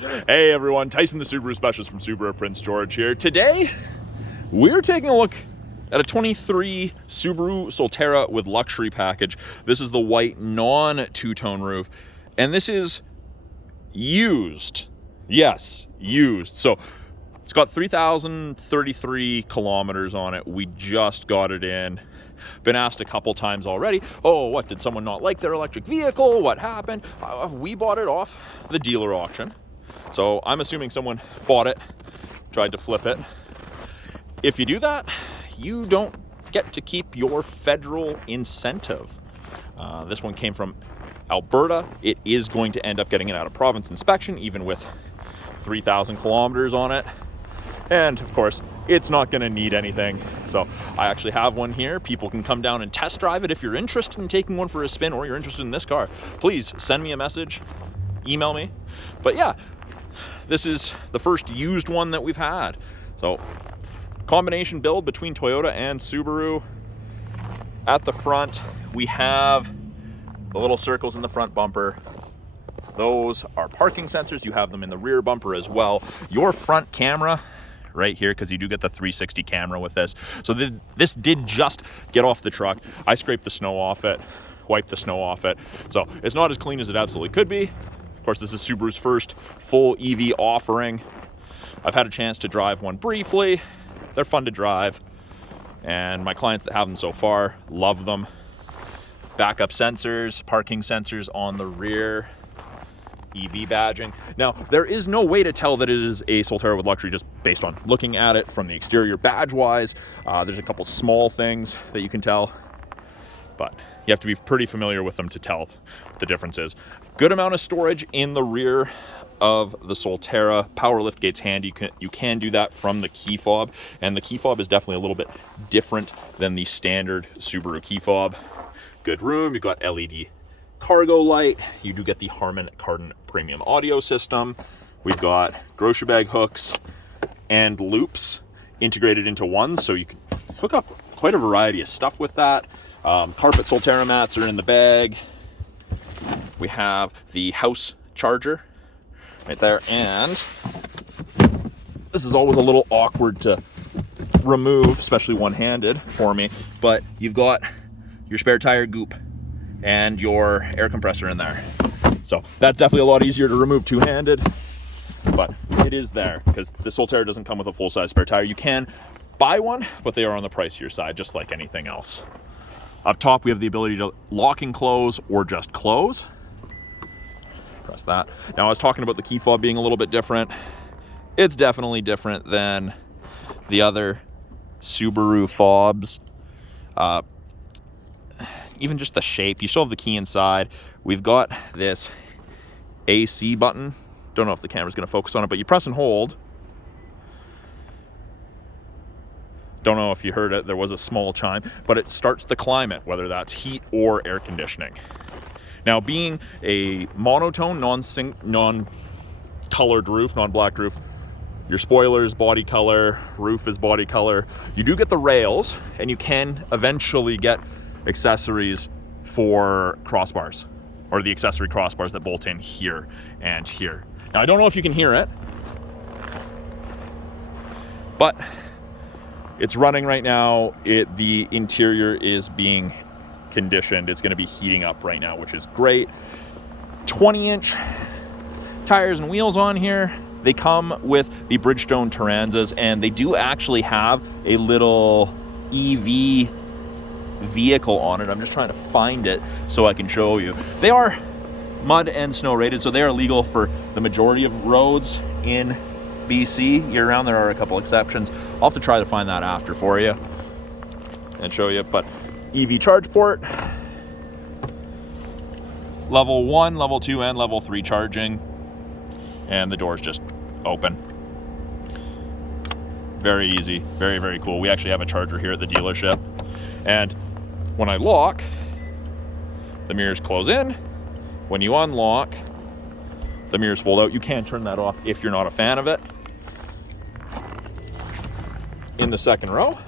Hey everyone, Tyson the Subaru Specialist from Subaru Prince George here. Today, we're taking a look at a 23 Subaru SolTerra with luxury package. This is the white non-two-tone roof, and this is used. Yes, used. So it's got 3,033 kilometers on it. We just got it in. Been asked a couple times already, oh, what, did someone not like their electric vehicle? What happened? We bought it off the dealer auction. So I'm assuming someone bought it, tried to flip it. If you do that, you don't get to keep your federal incentive. This one came from Alberta. It is going to end up getting an out-of-province inspection, even with 3,000 kilometers on it. And of course, it's not going to need anything. So I actually have one here. People can come down and test drive it. If you're interested in taking one for a spin, or you're interested in this car, please send me a message, email me. But yeah, this is the first used one that we've had. So combination build between Toyota and Subaru. At the front, we have the little circles in the front bumper. Those are parking sensors. You have them in the rear bumper as well. Your front camera right here, because you do get the 360 camera with this. So this did just get off the truck. I scraped the snow off it, wiped the snow off it. So it's not as clean as it absolutely could be. Of course, this is Subaru's first full EV offering. I've had a chance to drive one briefly. They're fun to drive, and my clients that have them so far love them. Backup sensors, parking sensors on the rear, EV badging. Now, there is no way to tell that it is a SolTerra with luxury just based on looking at it from the exterior badge-wise. There's a couple small things that you can tell, but you have to be pretty familiar with them to tell the differences. Good amount of storage in the rear of the SolTerra. Power lift gate's handy. You can do that from the key fob, and the key fob is definitely a little bit different than the standard Subaru key fob. Good room. You've got LED cargo light. You do get the Harman Kardon premium audio system. We've got grocery bag hooks and loops integrated into one, so you can hook up quite a variety of stuff with that. Carpet SolTerra mats are in the bag. We have the house charger right there, and this is always a little awkward to remove, especially one-handed for me, but you've got your spare tire goop and your air compressor in there. So that's definitely a lot easier to remove two-handed, but it is there because the SolTerra doesn't come with a full-size spare tire. You can buy one, but they are on the pricier side, just like anything else. Up top, we have the ability to lock and close or just close. Press that. Now, I was talking about the key fob being a little bit different. It's definitely different than the other Subaru fobs. Even just the shape. You still have the key inside. We've got this AC button. Don't know if the camera's going to focus on it, but you press and hold. Don't know if you heard it. There was a small chime, but it starts the climate, whether that's heat or air conditioning. Now, being a monotone, non-colored roof, non-black roof, your spoiler's body color, roof is body color. You do get the rails, and you can eventually get accessories for crossbars, or the accessory crossbars that bolt in here and here. Now, I don't know if you can hear it, but it's running right now. The interior is being conditioned. It's going to be heating up right now, which is great. 20-inch tires and wheels on here. They come with the Bridgestone Turanzas, and they do actually have a little EV vehicle on it. I'm just trying to find it so I can show you. They are mud and snow rated, so they are legal for the majority of roads in BC year round. There are a couple exceptions. I'll have to try to find that after for you and show you. But EV charge port, level 1, level 2, and level 3 charging, and the doors just open. Very easy, very, very cool. We actually have a charger here at the dealership, and when I lock, the mirrors close in. When you unlock, the mirrors fold out. You can turn that off if you're not a fan of it. In the second row,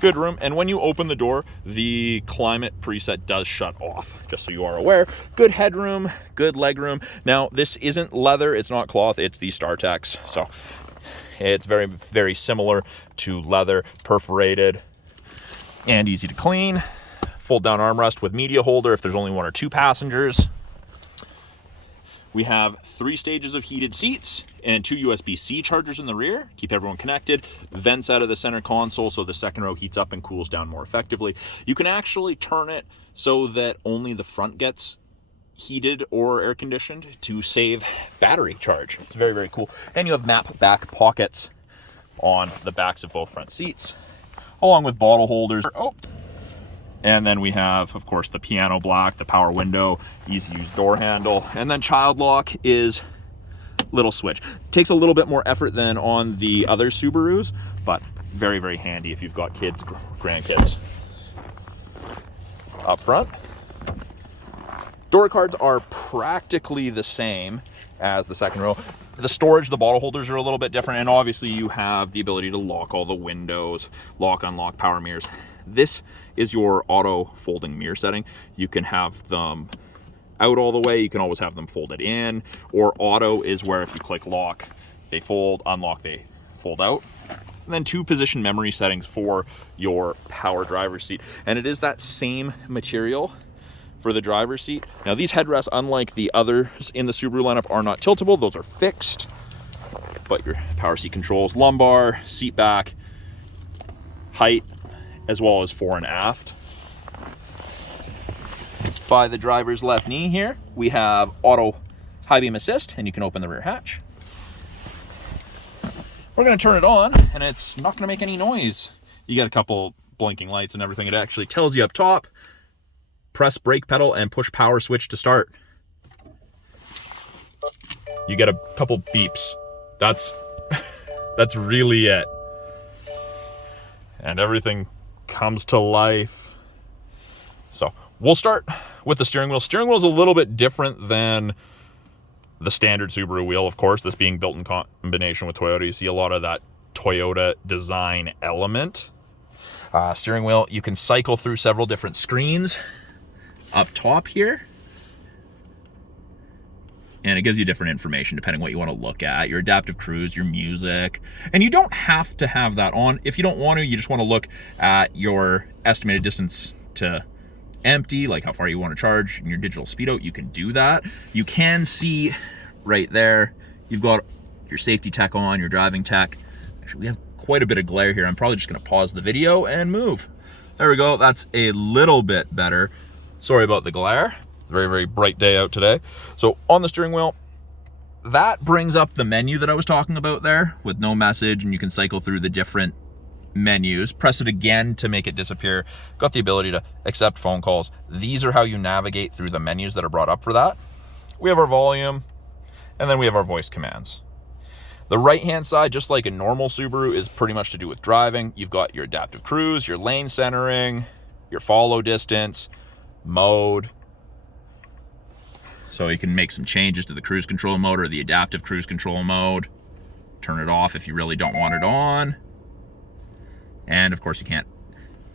good room. And when you open the door, the climate preset does shut off, just so you are aware. Good headroom, good legroom. Now, this isn't leather, it's not cloth, it's the StarTex. So it's very, very similar to leather, perforated and easy to clean. Fold down armrest with media holder if there's only 1 or 2 passengers. We have 3 stages of heated seats and 2 USB-C chargers in the rear. Keep everyone connected. Vents out of the center console so the second row heats up and cools down more effectively. You can actually turn it so that only the front gets heated or air conditioned to save battery charge. It's very, very cool. And you have map back pockets on the backs of both front seats, along with bottle holders. And then we have, of course, the piano black, the power window, easy to use door handle, and then child lock is little switch. Takes a little bit more effort than on the other Subarus, but very, very handy if you've got kids, grandkids. Up front, door cards are practically the same as the second row. The storage, the bottle holders are a little bit different, and obviously you have the ability to lock all the windows, lock, unlock, power mirrors. This is your auto folding mirror setting. You can have them out all the way, you can always have them folded in, or auto is where if you click lock, they fold, unlock, they fold out. And then 2 position memory settings for your power driver's seat. And it is that same material for the driver's seat. Now these headrests, unlike the others in the Subaru lineup, are not tiltable, those are fixed. But your power seat controls, lumbar, seat back, height, as well as fore and aft. By the driver's left knee here, we have auto high beam assist, and you can open the rear hatch. We're gonna turn it on, and it's not gonna make any noise. You get a couple blinking lights and everything. It actually tells you up top, press brake pedal and push power switch to start. You get a couple beeps. That's really it. And everything comes to life. So we'll start with the steering wheel. Steering wheel is a little bit different than the standard Subaru wheel, of course, this being built in combination with Toyota. You see a lot of that Toyota design element. Steering wheel, you can cycle through several different screens up top here. And it gives you different information depending what you want to look at, your adaptive cruise, your music. And you don't have to have that on. If you don't want to, you just want to look at your estimated distance to empty, like how far you want to charge and your digital speedo, you can do that. You can see right there, you've got your safety tech on, your driving tech. Actually, we have quite a bit of glare here. I'm probably just going to pause the video and move. There we go. That's a little bit better. Sorry about the glare. It's a very, very bright day out today. So on the steering wheel, that brings up the menu that I was talking about there with no message, and you can cycle through the different menus. Press it again to make it disappear. Got the ability to accept phone calls. These are how you navigate through the menus that are brought up for that. We have our volume, and then we have our voice commands. The right-hand side, just like a normal Subaru, is pretty much to do with driving. You've got your adaptive cruise, your lane centering, your follow distance, mode. So you can make some changes to the cruise control mode or the adaptive cruise control mode. Turn it off if you really don't want it on. And of course you can't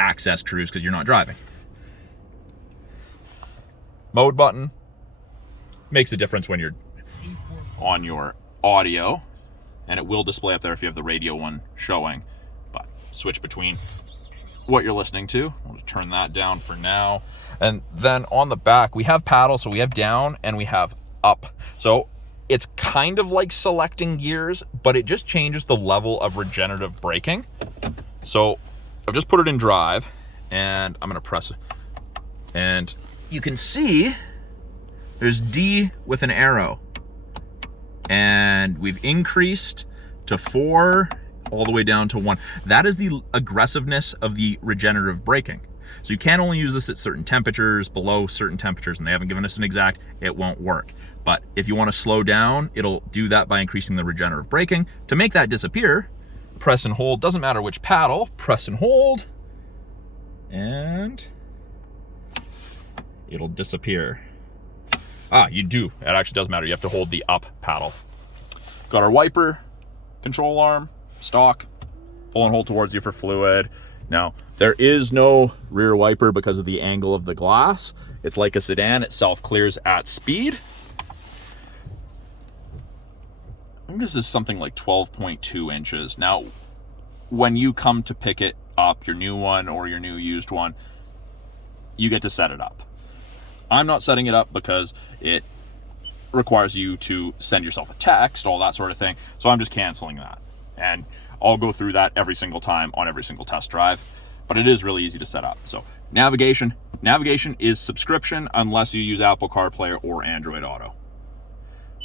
access cruise because you're not driving. Mode button makes a difference when you're on your audio, and it will display up there if you have the radio one showing, but switch between what you're listening to. I'll just turn that down for now. And then on the back, we have paddle, so we have down and we have up. So it's kind of like selecting gears, but it just changes the level of regenerative braking. So I've just put it in drive, and I'm gonna press it. And you can see there's D with an arrow. And we've increased to 4 all the way down to 1. That is the aggressiveness of the regenerative braking. So you can only use this at certain temperatures, below certain temperatures, and they haven't given us an exact, it won't work. But if you want to slow down, it'll do that by increasing the regenerative braking. To make that disappear, press and hold, doesn't matter which paddle, press and hold, and it'll disappear. You do, it actually does matter. You have to hold the up paddle. Got our wiper, control arm, stock, pull and hold towards you for fluid. Now, There is no rear wiper because of the angle of the glass. It's like a sedan, it self-clears at speed. I think this is something like 12.2 inches. Now, when you come to pick it up, your new one or your new used one, you get to set it up. I'm not setting it up because it requires you to send yourself a text, all that sort of thing. So I'm just canceling that. And I'll go through that every single time on every single test drive. But it is really easy to set up. So navigation is subscription unless you use Apple CarPlay or Android Auto.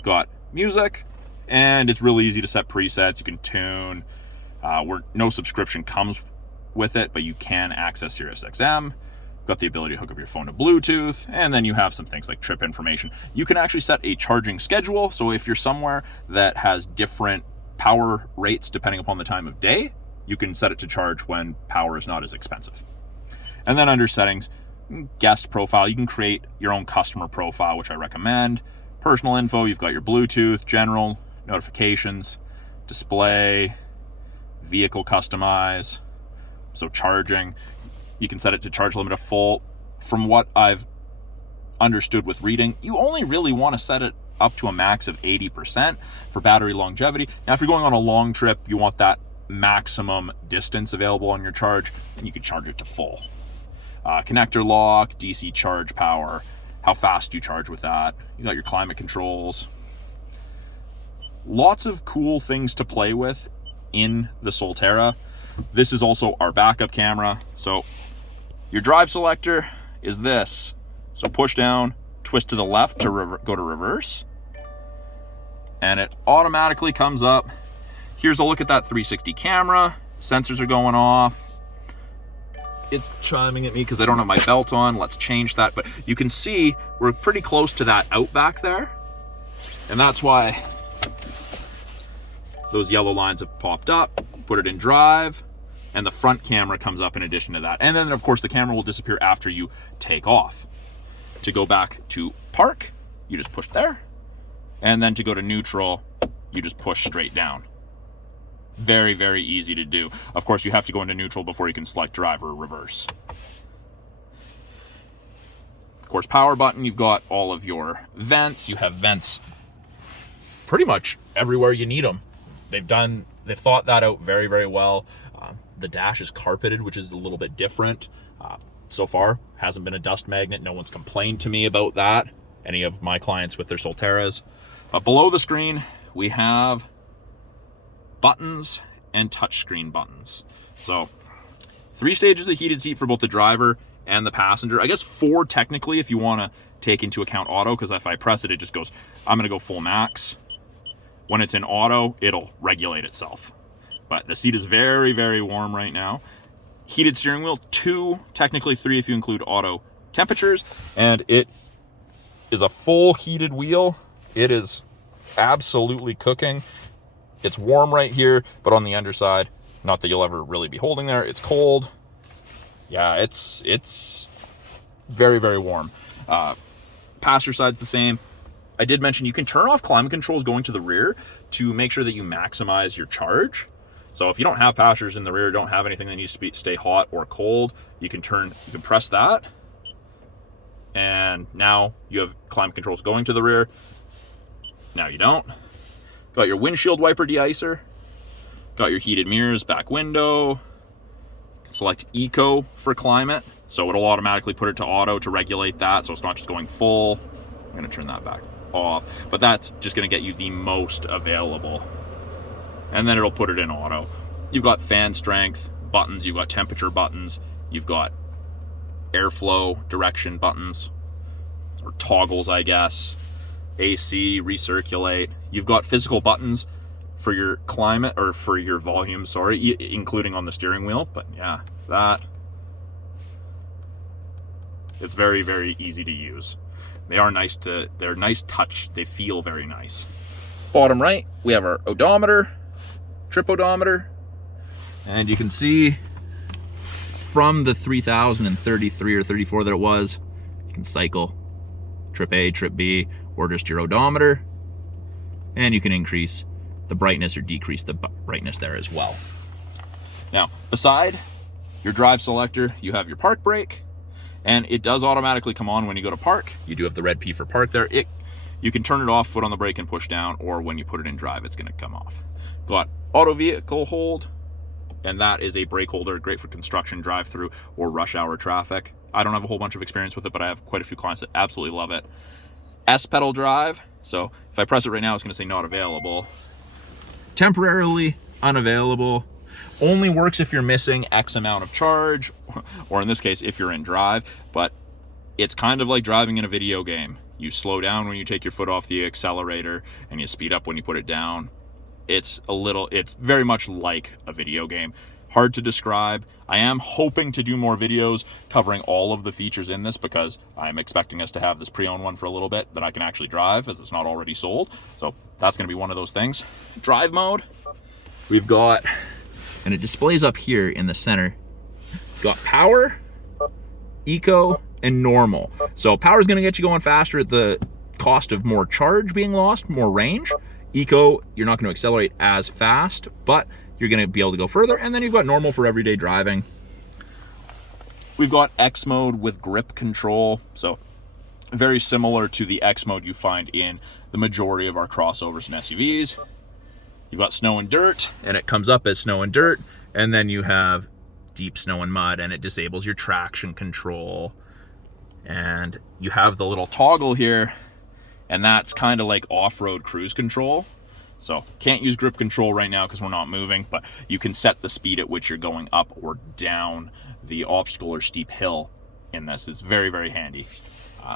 Got music, and it's really easy to set presets. You can tune. Where no subscription comes with it, but you can access SiriusXM. Got the ability to hook up your phone to Bluetooth, and then you have some things like trip information. You can actually set a charging schedule, so if you're somewhere that has different power rates depending upon the time of day, you can set it to charge when power is not as expensive. And then under settings, guest profile, you can create your own customer profile, which I recommend. Personal info, you've got your Bluetooth, general, notifications, display, vehicle customize, so charging. You can set it to charge limit of full. From what I've understood with reading, you only really want to set it up to a max of 80% for battery longevity. Now, if you're going on a long trip, you want that maximum distance available on your charge, and you can charge it to full. Connector lock, DC charge power, how fast you charge with that. You got your climate controls. Lots of cool things to play with in the SolTerra. This is also our backup camera. So your drive selector is this. So push down, twist to the left to go to reverse, and it automatically comes up. Here's a look at that 360 camera. Sensors are going off. It's chiming at me because I don't have my belt on. Let's change that. But you can see we're pretty close to that Outback there. And that's why those yellow lines have popped up. Put it in drive, and the front camera comes up in addition to that. And then, of course, the camera will disappear after you take off. To go back to park, you just push there. And then to go to neutral, you just push straight down. Very, very easy to do. Of course, you have to go into neutral before you can select drive or reverse. Of course, power button, you've got all of your vents. You have vents pretty much everywhere you need them. They've thought that out very, very well. The dash is carpeted, which is a little bit different. So far, hasn't been a dust magnet. No one's complained to me about that. Any of my clients with their SolTerras. Below the screen, we have buttons and touchscreen buttons. So 3 stages of heated seat for both the driver and the passenger. I guess 4 technically if you want to take into account auto, because if I press it, it just goes, I'm going to go full max. When it's in auto, it'll regulate itself. But the seat is very, very warm right now. Heated steering wheel, 2, technically 3 if you include auto temperatures, and it is a full heated wheel. It is absolutely cooking. It's warm right here, but on the underside, not that you'll ever really be holding there, it's cold. Yeah, it's very, very warm. Passenger side's the same. I did mention you can turn off climate controls going to the rear to make sure that you maximize your charge. So if you don't have passengers in the rear, don't have anything that needs to stay hot or cold, you can press that. And now you have climate controls going to the rear. Now you don't. Got your windshield wiper deicer. Got your heated mirrors, back window. Select Eco for climate. So it'll automatically put it to auto to regulate that. So it's not just going full. I'm gonna turn that back off. But that's just gonna get you the most available. And then it'll put it in auto. You've got fan strength buttons. You've got temperature buttons. You've got airflow direction buttons. Or toggles, I guess. AC, recirculate. You've got physical buttons for your climate, or for your volume, sorry, including on the steering wheel. But yeah, that. It's very, very easy to use. They're nice touch. They feel very nice. Bottom right, we have our odometer, trip odometer. And you can see from the 3033 or 34 that it was, you can cycle trip A, trip B, or just your odometer, and you can increase the brightness or decrease the brightness there as well. Now, beside Your drive selector, you have your park brake, and it does automatically come on when you go to park. You do have the red P for park there. You can turn it off, foot on the brake and push down, or when you put it in drive, it's gonna come off. Got auto vehicle hold, and that is a brake holder, great for construction, drive-through, or rush hour traffic. I don't have a whole bunch of experience with it, but I have quite a few clients that absolutely love it. S pedal drive, so if I press it right now, it's gonna say not available. Temporarily unavailable. Only works if you're missing X amount of charge, or in this case, if you're in drive, but it's kind of like driving in a video game. You slow down when you take your foot off the accelerator, and you speed up when you put it down. It's very much like a video game. Hard to describe. I am hoping to do more videos covering all of the features in this, because I'm expecting us to have this pre-owned one for a little bit that I can actually drive, as it's not already sold. So that's gonna be one of those things. Drive mode, we've got, and it displays up here in the center, got power, eco, and normal. So power is gonna get you going faster at the cost of more charge being lost, more range. Eco, you're not gonna accelerate as fast, but you're gonna be able to go further. And then you've got normal for everyday driving. We've got X mode with grip control. So very similar to the X mode you find in the majority of our crossovers and SUVs. You've got snow and dirt, and it comes up as snow and dirt. And then you have deep snow and mud, and it disables your traction control. And you have the little toggle here, and that's kind of like off-road cruise control. So can't use grip control right now because we're not moving, but you can set the speed at which you're going up or down the obstacle or steep hill in this. It's very, very handy.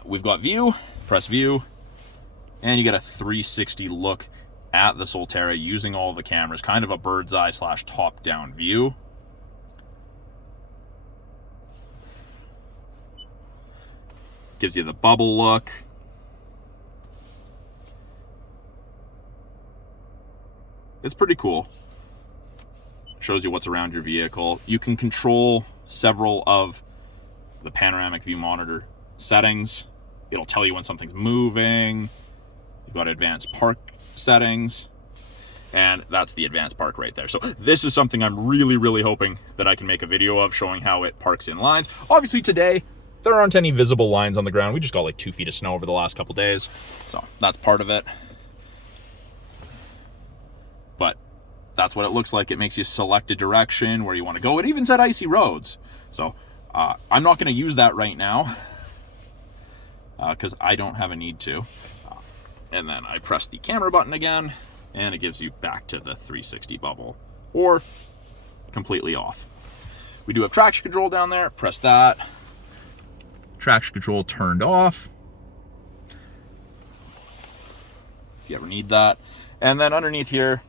We've got view, press view, and you get a 360 look at the SolTerra using all the cameras, kind of a bird's eye / top-down view. Gives you the bubble look. It's pretty cool. Shows you what's around your vehicle. You can control several of the panoramic view monitor settings. It'll tell you when something's moving. You've got advanced park settings, and that's the advanced park right there. So this is something I'm really, really hoping that I can make a video of, showing how it parks in lines. Obviously today, there aren't any visible lines on the ground. We just got like 2 feet of snow over the last couple days. So that's part of it. But that's what it looks like. It makes you select a direction where you want to go. It even said icy roads. So I'm not going to use that right now because I don't have a need to. And then I press the camera button again, and it gives you back to the 360 bubble, or completely off. We do have traction control down there. Press that. Traction control turned off, if you ever need that. And then underneath here,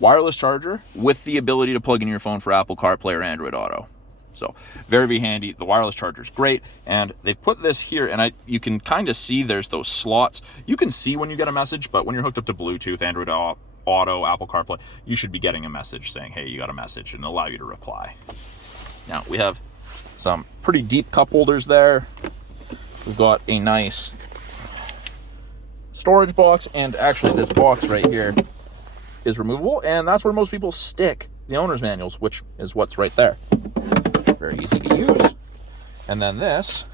wireless charger with the ability to plug in your phone for Apple CarPlay or Android Auto. So very, very handy. The wireless charger is great, and they put this here, and you can kind of see there's those slots. You can see when you get a message, but when you're hooked up to Bluetooth, Android Auto, Apple CarPlay, you should be getting a message saying, hey, you got a message, and it'll allow you to reply. Now we have some pretty deep cup holders there. We've got a nice storage box, and actually this box right here is removable, and that's where most people stick the owner's manuals, which is what's right there. Very easy to use. And then this,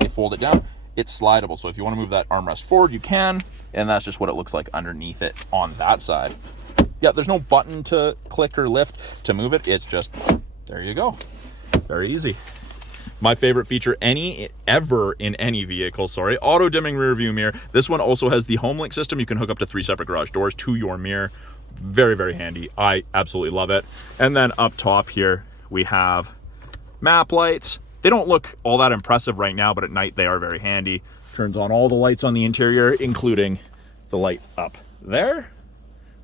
you fold it down, it's slidable. So if you want to move that armrest forward, you can, and that's just what it looks like underneath it on that side. Yeah, there's no button to click or lift to move it. It's just, there you go. Very easy. My favorite feature ever in any vehicle, auto dimming rear view mirror. This one also has the home link system. You can hook up to 3 separate garage doors to your mirror. Very, very handy. I absolutely love it. And then up top here, we have map lights. They don't look all that impressive right now, but at night they are very handy. Turns on all the lights on the interior, including the light up there,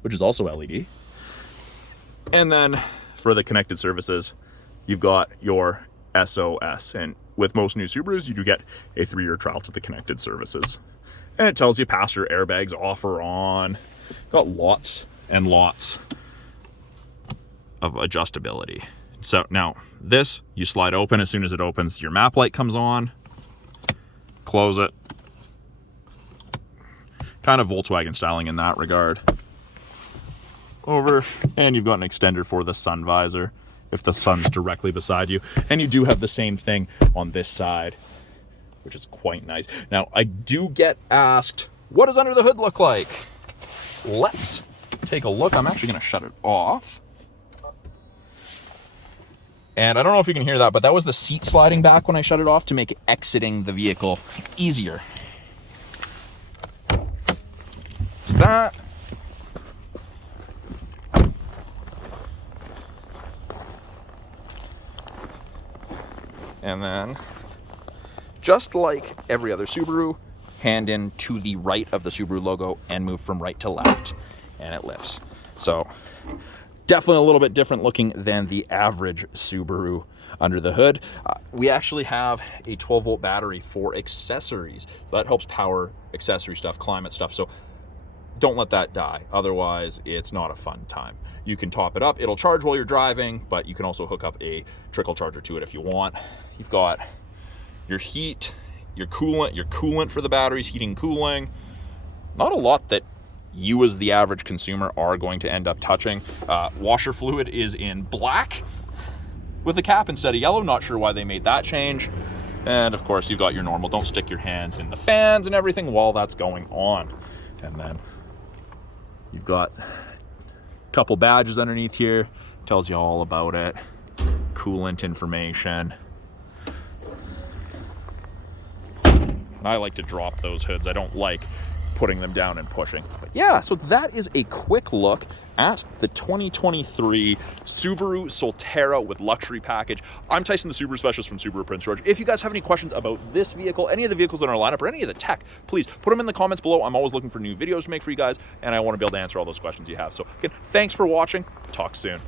which is also LED. And then for the connected services, you've got your SOS, and with most new Subarus, you do get a 3-year trial to the connected services. And it tells you passenger airbags off or on. Got lots and lots of adjustability. So now this, you slide open. As soon as it opens, your map light comes on. Close it. Kind of Volkswagen styling in that regard. Over, and you've got an extender for the sun visor. if the sun's directly beside you. And you do have the same thing on this side, which is quite nice. Now, I do get asked, what does under the hood look like? Let's take a look. I'm actually going to shut it off. And I don't know if you can hear that, but that was the seat sliding back when I shut it off to make exiting the vehicle easier. Just that. And then, just like every other Subaru, hand in to the right of the Subaru logo and move from right to left, and it lifts. So definitely a little bit different looking than the average Subaru under the hood. We actually have a 12-volt battery for accessories. So that helps power accessory stuff, climate stuff. So don't let that die. Otherwise, it's not a fun time. You can top it up. It'll charge while you're driving, but you can also hook up a trickle charger to it if you want. You've got your heat, your coolant for the batteries, heating and cooling. Not a lot that you as the average consumer are going to end up touching. Washer fluid is in black with a cap instead of yellow. Not sure why they made that change. And of course, you've got your normal, don't stick your hands in the fans and everything while that's going on. And then you've got a couple badges underneath here, tells you all about it, coolant information. And I like to drop those hoods. I don't like putting them down and pushing. But yeah, so that is a quick look at the 2023 Subaru SolTerra with luxury package. I'm Tyson, the Subaru specialist from Subaru Prince George. If you guys have any questions about this vehicle, any of the vehicles in our lineup, or any of the tech, please put them in the comments below. I'm always looking for new videos to make for you guys, and I want to be able to answer all those questions you have. So again, thanks for watching. Talk soon.